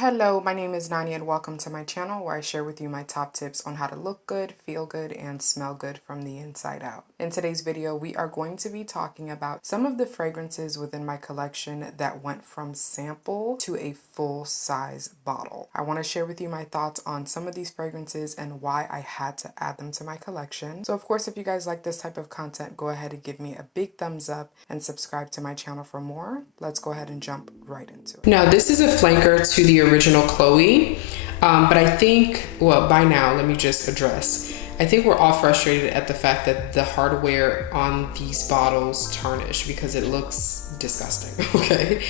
Hello, my name is Nani and welcome to my channel where I share with you my top tips on how to look good, feel good, and smell good from the inside out. In today's video, we are going to be talking about some of the fragrances within my collection that went from sample to a full-size bottle. I want to share with you my thoughts on some of these fragrances and why I had to add them to my collection. So of course, if you guys like this type of content, go ahead and give me a big thumbs up and subscribe to my channel for more. Let's go ahead and jump right into it. Now, this is a flanker to the original Chloe, but I think, well, by now, let me just address. I think we're all frustrated at the fact that the hardware on these bottles tarnish because it looks disgusting, okay?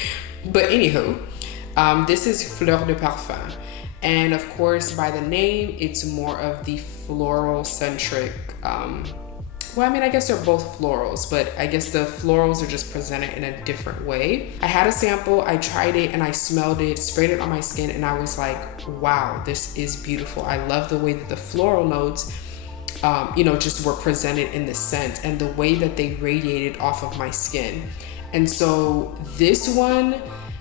But anywho, this is Fleur de Parfum. And of course, by the name, it's more of the floral-centric, well, I mean, I guess they're both florals, but I guess the florals are just presented in a different way. I had a sample, I tried it and I smelled it, sprayed it on my skin, and I was like, wow, this is beautiful. I love the way that the floral notes, just were presented in the scent and the way that they radiated off of my skin. And so this one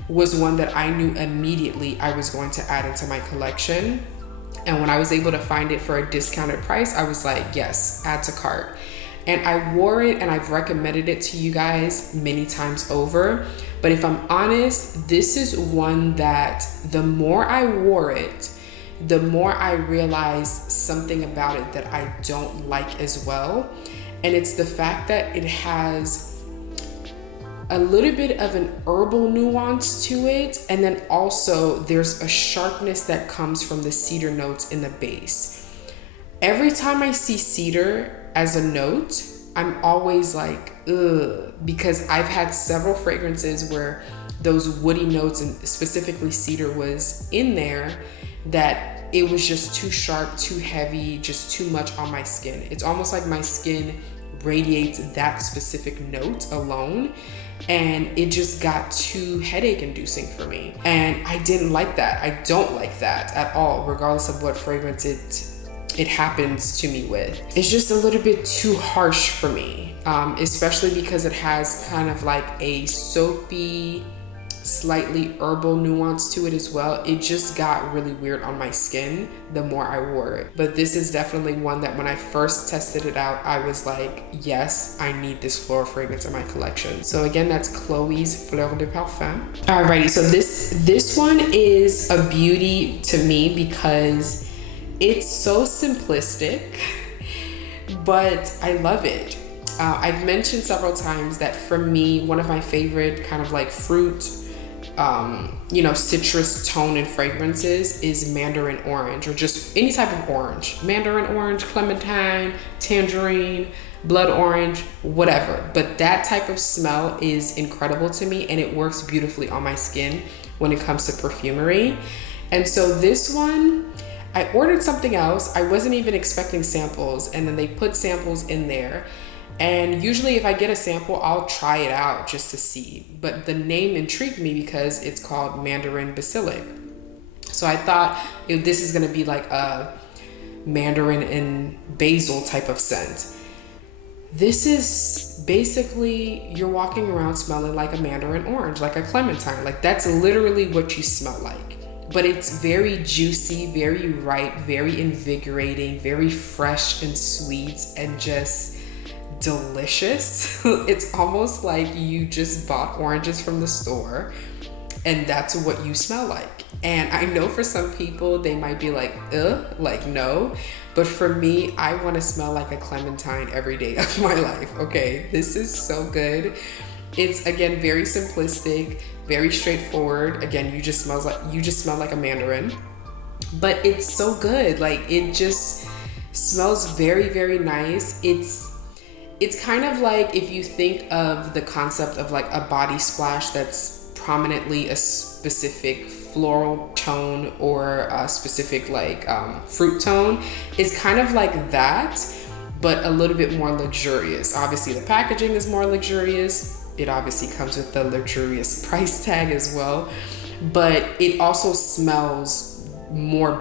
was one that I knew immediately I was going to add into my collection. And when I was able to find it for a discounted price, I was like, yes, add to cart. And I wore it and I've recommended it to you guys many times over. But if I'm honest, this is one that the more I wore it, the more I realized something about it that I don't like as well. And it's the fact that it has a little bit of an herbal nuance to it. And then also there's a sharpness that comes from the cedar notes in the base. Every time I see cedar as a note, I'm always like, ugh, because I've had several fragrances where those woody notes and specifically cedar was in there, that it was just too sharp, too heavy, just too much on my skin. It's almost like my skin radiates that specific note alone, and it just got too headache inducing for me. And I didn't like that. I don't like that at all, regardless of what fragrance it happens to me with. It's just a little bit too harsh for me, especially because it has kind of like a soapy, slightly herbal nuance to it as well. It just got really weird on my skin the more I wore it. But this is definitely one that when I first tested it out, I was like, yes, I need this floral fragrance in my collection. So again, that's Chloe's Fleur de Parfum. Alrighty, so this one is a beauty to me because it's so simplistic, but I love it. I've mentioned several times that for me, one of my favorite kind of like fruit, citrus tone and fragrances is Mandarin orange, or just any type of orange. Mandarin orange, clementine, tangerine, blood orange, whatever. But that type of smell is incredible to me, and it works beautifully on my skin when it comes to perfumery. And so this one, I ordered something else. I wasn't even expecting samples, and then they put samples in there. And usually if I get a sample, I'll try it out just to see. But the name intrigued me because it's called Mandarin Basilic. So I thought this is gonna be like a Mandarin and basil type of scent. This is basically, you're walking around smelling like a Mandarin orange, like a clementine. Like that's literally what you smell like. But it's very juicy, very ripe, very invigorating, very fresh and sweet, and just delicious. It's almost like you just bought oranges from the store and that's what you smell like. And I know for some people they might be like, ugh, like no. But for me, I want to smell like a clementine every day of my life, okay? This is so good. It's, again, very simplistic, very straightforward. Again, you just smell like a Mandarin, but it's so good. Like it just smells very, very nice. It's kind of like if you think of the concept of like a body splash that's prominently a specific floral tone or a specific like fruit tone. It's kind of like that, but a little bit more luxurious. Obviously the packaging is more luxurious. It obviously comes with the luxurious price tag as well, but it also smells more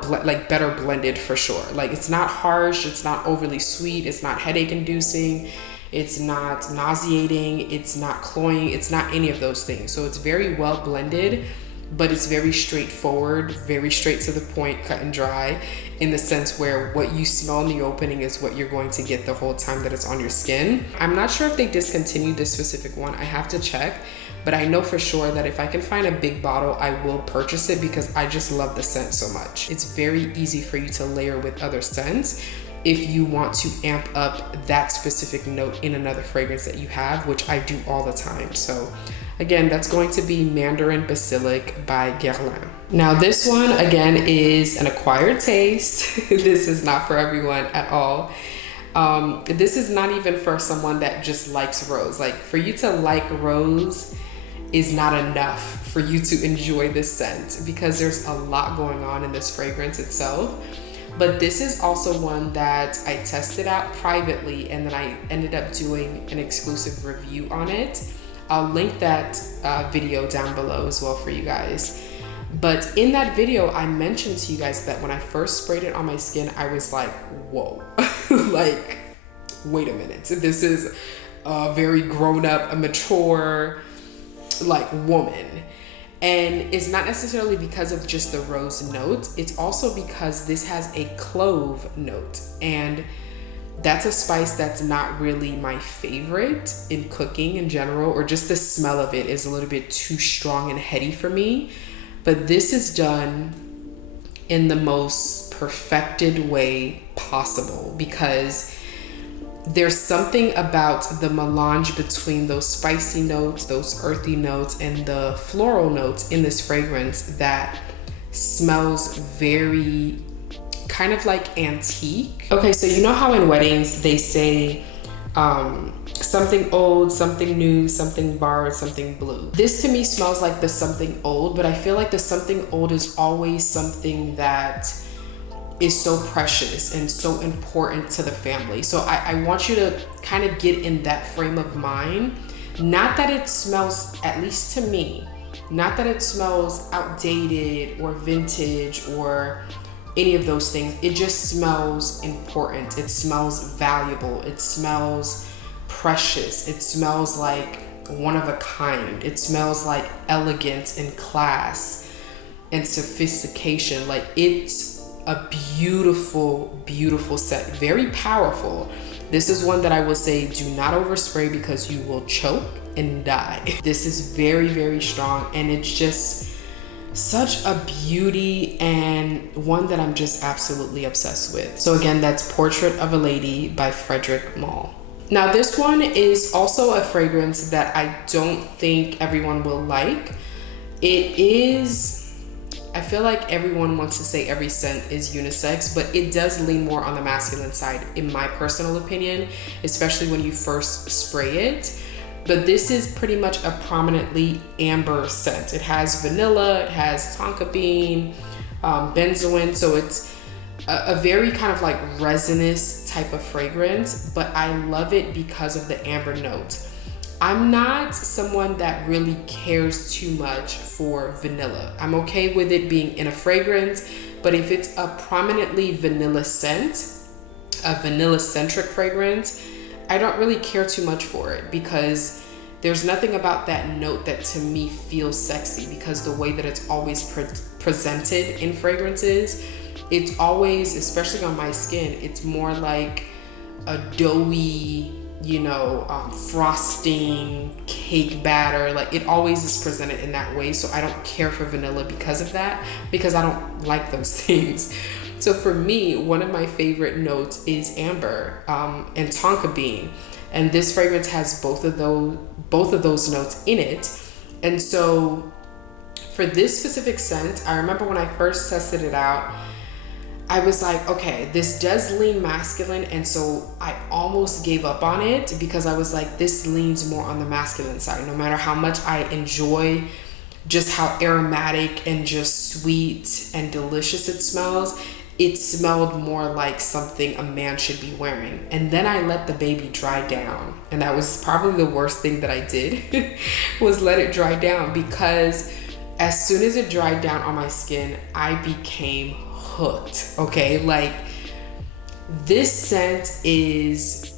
better blended for sure. Like it's not harsh, it's not overly sweet, it's not headache inducing, it's not nauseating, it's not cloying, it's not any of those things. So it's very well blended but it's very straightforward, very straight to the point, cut and dry, in the sense where what you smell in the opening is what you're going to get the whole time that it's on your skin. I'm not sure if they discontinued this specific one. I have to check, but I know for sure that if I can find a big bottle, I will purchase it because I just love the scent so much. It's very easy for you to layer with other scents if you want to amp up that specific note in another fragrance that you have, which I do all the time. So again, that's going to be Mandarin Basilic by Guerlain. Now this one, again, is an acquired taste. This is not for everyone at all. This is not even for someone that just likes rose. Like, for you to like rose is not enough for you to enjoy this scent, because there's a lot going on in this fragrance itself. But this is also one that I tested out privately, and then I ended up doing an exclusive review on it. I'll link that video down below as well for you guys. But in that video, I mentioned to you guys that when I first sprayed it on my skin, I was like, whoa, like, wait a minute. This is a very grown up, a mature, like, woman. And it's not necessarily because of just the rose note. It's also because this has a clove note. And that's a spice that's not really my favorite in cooking in general, or just the smell of it is a little bit too strong and heady for me. But this is done in the most perfected way possible, because there's something about the melange between those spicy notes, those earthy notes, and the floral notes in this fragrance that smells very kind of like antique. Okay, so you know how in weddings they say something old, something new, something borrowed, something blue. This to me smells like the something old, but I feel like the something old is always something that is so precious and so important to the family. So I want you to kind of get in that frame of mind. Not that it smells, at least to me, not that it smells outdated or vintage or any of those things. It just smells important. It smells valuable. It smells precious. It smells like one of a kind. It smells like elegance and class and sophistication. Like, it's a beautiful, beautiful scent. Very powerful. This is one that I will say, do not overspray because you will choke and die. This is very, very strong, and it's just such a beauty, and one that I'm just absolutely obsessed with. So again, that's Portrait of a Lady by Frederic Malle. Now this one is also a fragrance that I don't think everyone will like. It is, I feel like everyone wants to say every scent is unisex, but it does lean more on the masculine side in my personal opinion, especially when you first spray it. But this is pretty much a prominently amber scent. It has vanilla, it has tonka bean, benzoin, so it's a very kind of like resinous type of fragrance, but I love it because of the amber note. I'm not someone that really cares too much for vanilla. I'm okay with it being in a fragrance, but if it's a prominently vanilla scent, a vanilla-centric fragrance, I don't really care too much for it, because there's nothing about that note that to me feels sexy, because the way that it's always presented in fragrances, it's always, especially on my skin, it's more like a doughy, you know, frosting, cake batter. Like, it always is presented in that way. So I don't care for vanilla because of that, because I don't like those things. So for me, one of my favorite notes is amber and tonka bean, and this fragrance has both of those notes in it. And so for this specific scent, I remember when I first tested it out, I was like, okay, this does lean masculine, and so I almost gave up on it, because I was like, this leans more on the masculine side. No matter how much I enjoy just how aromatic and just sweet and delicious it smells, it smelled more like something a man should be wearing. And then I let the baby dry down, and that was probably the worst thing that I did was let it dry down, because as soon as it dried down on my skin, I became hooked. Okay, like, this scent is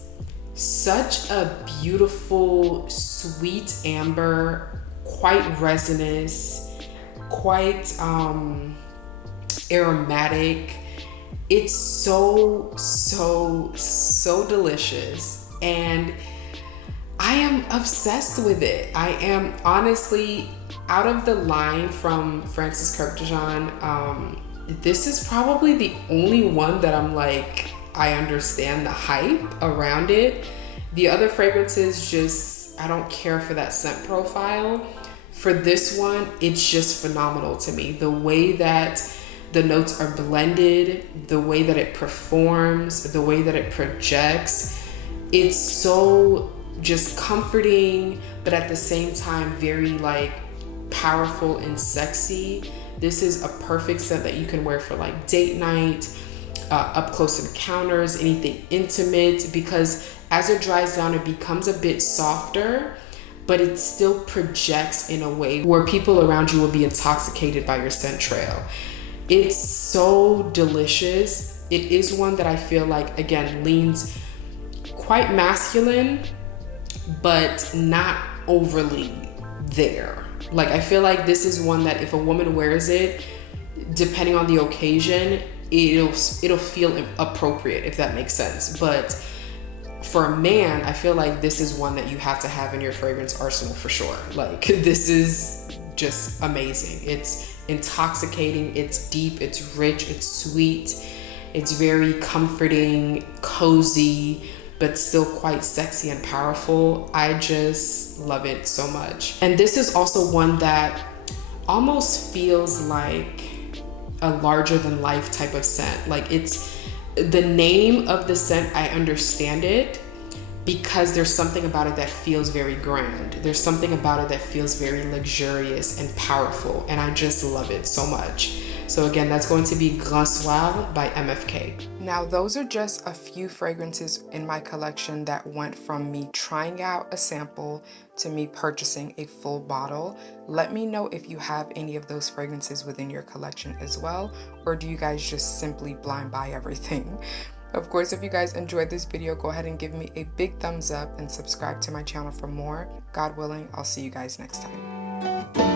such a beautiful, sweet amber, quite resinous, quite aromatic. It's so delicious, and I am obsessed with it. I am honestly, out of the line from Francis Kurkdjian, this is probably the only one that I'm like, I understand the hype around it. The other fragrances, just, I don't care for that scent profile. For this one, it's just phenomenal to me. The way that the notes are blended, the way that it performs, the way that it projects, it's so just comforting, but at the same time very like powerful and sexy. This is a perfect scent that you can wear for like date night, up close encounters, anything intimate, because as it dries down, it becomes a bit softer, but it still projects in a way where people around you will be intoxicated by your scent trail. It's so delicious. It is one that I feel like, again, leans quite masculine, but not overly there. Like, I feel like this is one that if a woman wears it, depending on the occasion, it'll feel appropriate, if that makes sense. But for a man, I feel like this is one that you have to have in your fragrance arsenal for sure. Like, this is just amazing. It's intoxicating, it's deep, it's rich, it's sweet, it's very comforting, cozy, but still quite sexy and powerful. I just love it so much. And this is also one that almost feels like a larger than life type of scent. Like, it's the name of the scent, I understand it, because there's something about it that feels very grand. There's something about it that feels very luxurious and powerful, and I just love it so much. So again, that's going to be Soir by MFK. Now, those are just a few fragrances in my collection that went from me trying out a sample to me purchasing a full bottle. Let me know if you have any of those fragrances within your collection as well, or do you guys just simply blind buy everything? Of course, if you guys enjoyed this video, go ahead and give me a big thumbs up and subscribe to my channel for more. God willing, I'll see you guys next time.